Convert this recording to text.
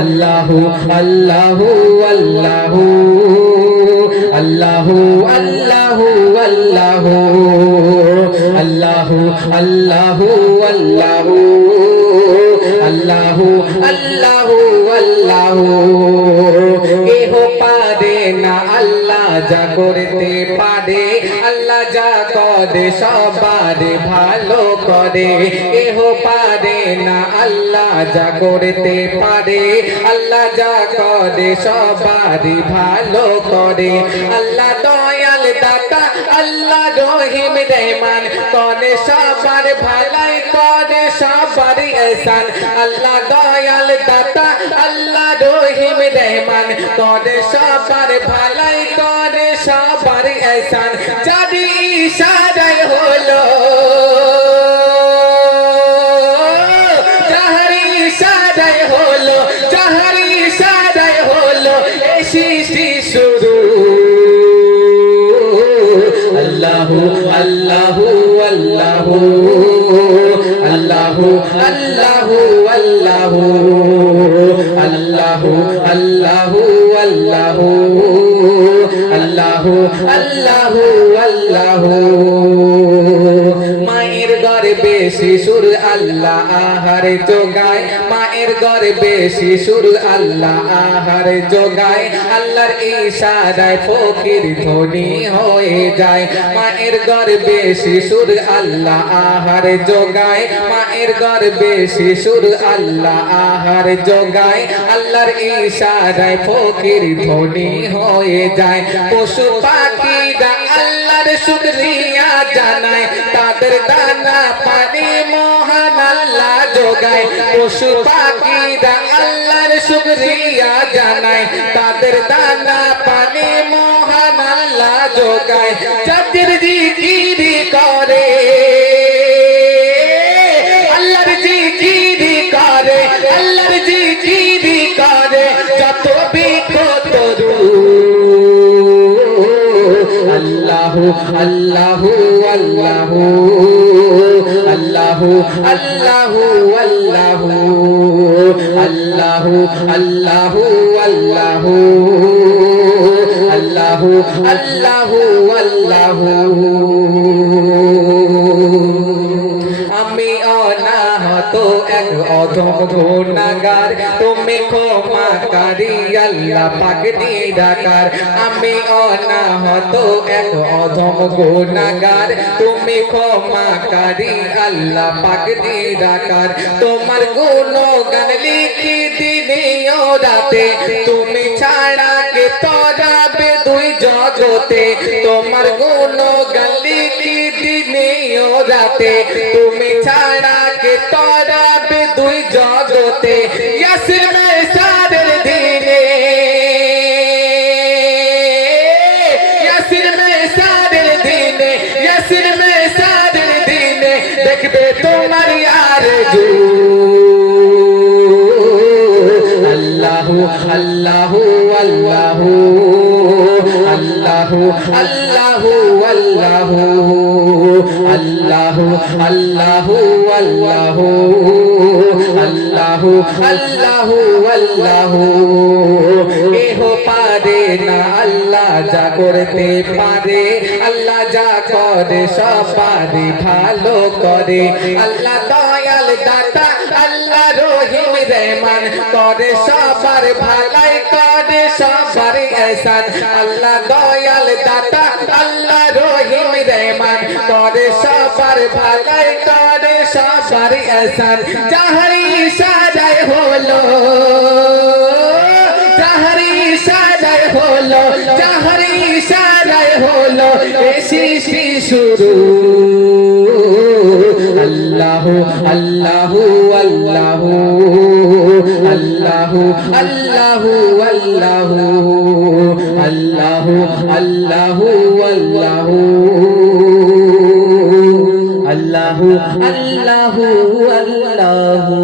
আল্লাহু আল্লাহু আল্লাহু আল্লাহু আল্লাহু আল্লাহু আল্লাহু আল্লাহু আল্লাহু আল্লাহু আল্লাহু আল্লাহু কেহ পারে না আল্লাহ যা করতে পারে আল্লাহ যা করে সবারে ভালো করে কেহ পারে না আল্লাহ যা করতে পারে আল্লাহ যা করে সবারে ভালো করে আল্লাহ দয়াল দাতা আল্লাহ রহিম রহমান করে সবার ভালাই করে সবার ihsan আল্লাহ দয়াল দাতা আল্লাহ রহিম রহমান করে সবার ভালাই করে সবার ihsan যদি ইশারায় হলো যাহার ইশারায় হলো যাহার ইশারায় হলো এই সৃষ্টি শুরু আল্লাহু আল্লাহু আল্লাহু আল্লাহু আল্লাহু আল্লাহু আল্লাহু আল্লাহু আল্লাহু আল্লাহু আল্লাহু আল্লাহু মায়ের গর্ভে শিশুর আল্লাহ আহার যোগায় মায়ের গর্ভে শিশুর আল্লাহ আহার যোগায় আল্লাহর ইশারায় ফকির ধনী হয়ে যায় মায়ের গর্ভে শিশুর আল্লাহ আহার যোগায় মায়ের গর্ভে শিশুর আল্লাহ আহার যোগায় আল্লাহর ইশারায় ফকির ধনী হয়ে যায় পশু পাখিরা আল্লাহর শুকরিয়া জানায় তাদের দানা পানি মহান আল্লাহ যোগায় পশু পাখিরা আল্লাহর শুকরিয়া জানায় তাদের দানা পানি মহান আল্লাহ যোগায় যাদের জিকির করে আল্লাহর জিকির করে আল্লাহর জিকির করে যত বিকতরু আল্লাহু আল্লাহু আল্লাহু আল্লাহু আল্লাহু আল্লাহু আল্লাহু আল্লাহু আল্লাহু আল্লাহু আল্লাহু আল্লাহু আমি অনাহত এক অধম গুনাহগার তুমি ক্ষমাকারী আল্লাহ পাক নিরাকার আমি অনাহত এক অধম গুনাহগার তুমি ক্ষমাকারী আল্লাহ পাক নিরাকার তোমার গুণগান লিখি দিনে ও রাতে তুমি ছাড়া কে তরাবে দুই জগতে তোমার গুণগান লিখি দিনে ও রাতে তুমি ছাড়া কে তরাবে দুই জগতে ইয়াসির মেসারের দিনে ইয়াসির মেসারের দিনে ইয়াসির মেসারের দিনে দেখবে তোমার আরজু আল্লাহু আল্লাহু আল্লাহু আল্লাহু আল্লাহু আল্লাহু আল্লাহু আল্লাহু আল্লাহু আল্লাহু আল্লাহু আল্লাহু কেহ পারে না আল্লাহ যা করতে পারে আল্লাহ যা করে সবারই ভালো করে আল্লাহ দয়াল দাতা আল্লাহ রহিম রহমান করে সবার ভালাই করে সবার ihsan আল্লাহ দয়াল দাতা আল্লাহ রহিম রহমান করে সবার ভালাই করে সবার ihsan যাহার ইশারায় হলো যাহার ইশারায় হলো যাহার ইশারায় হলো এই সৃষ্টি শুরু আল্লাহু আল্লাহু আল্লাহু আল্লাহু আল্লাহু আল্লাহু আল্লাহু আল্লাহু আল্লাহু আল্লাহু আল্লাহু আল্লাহু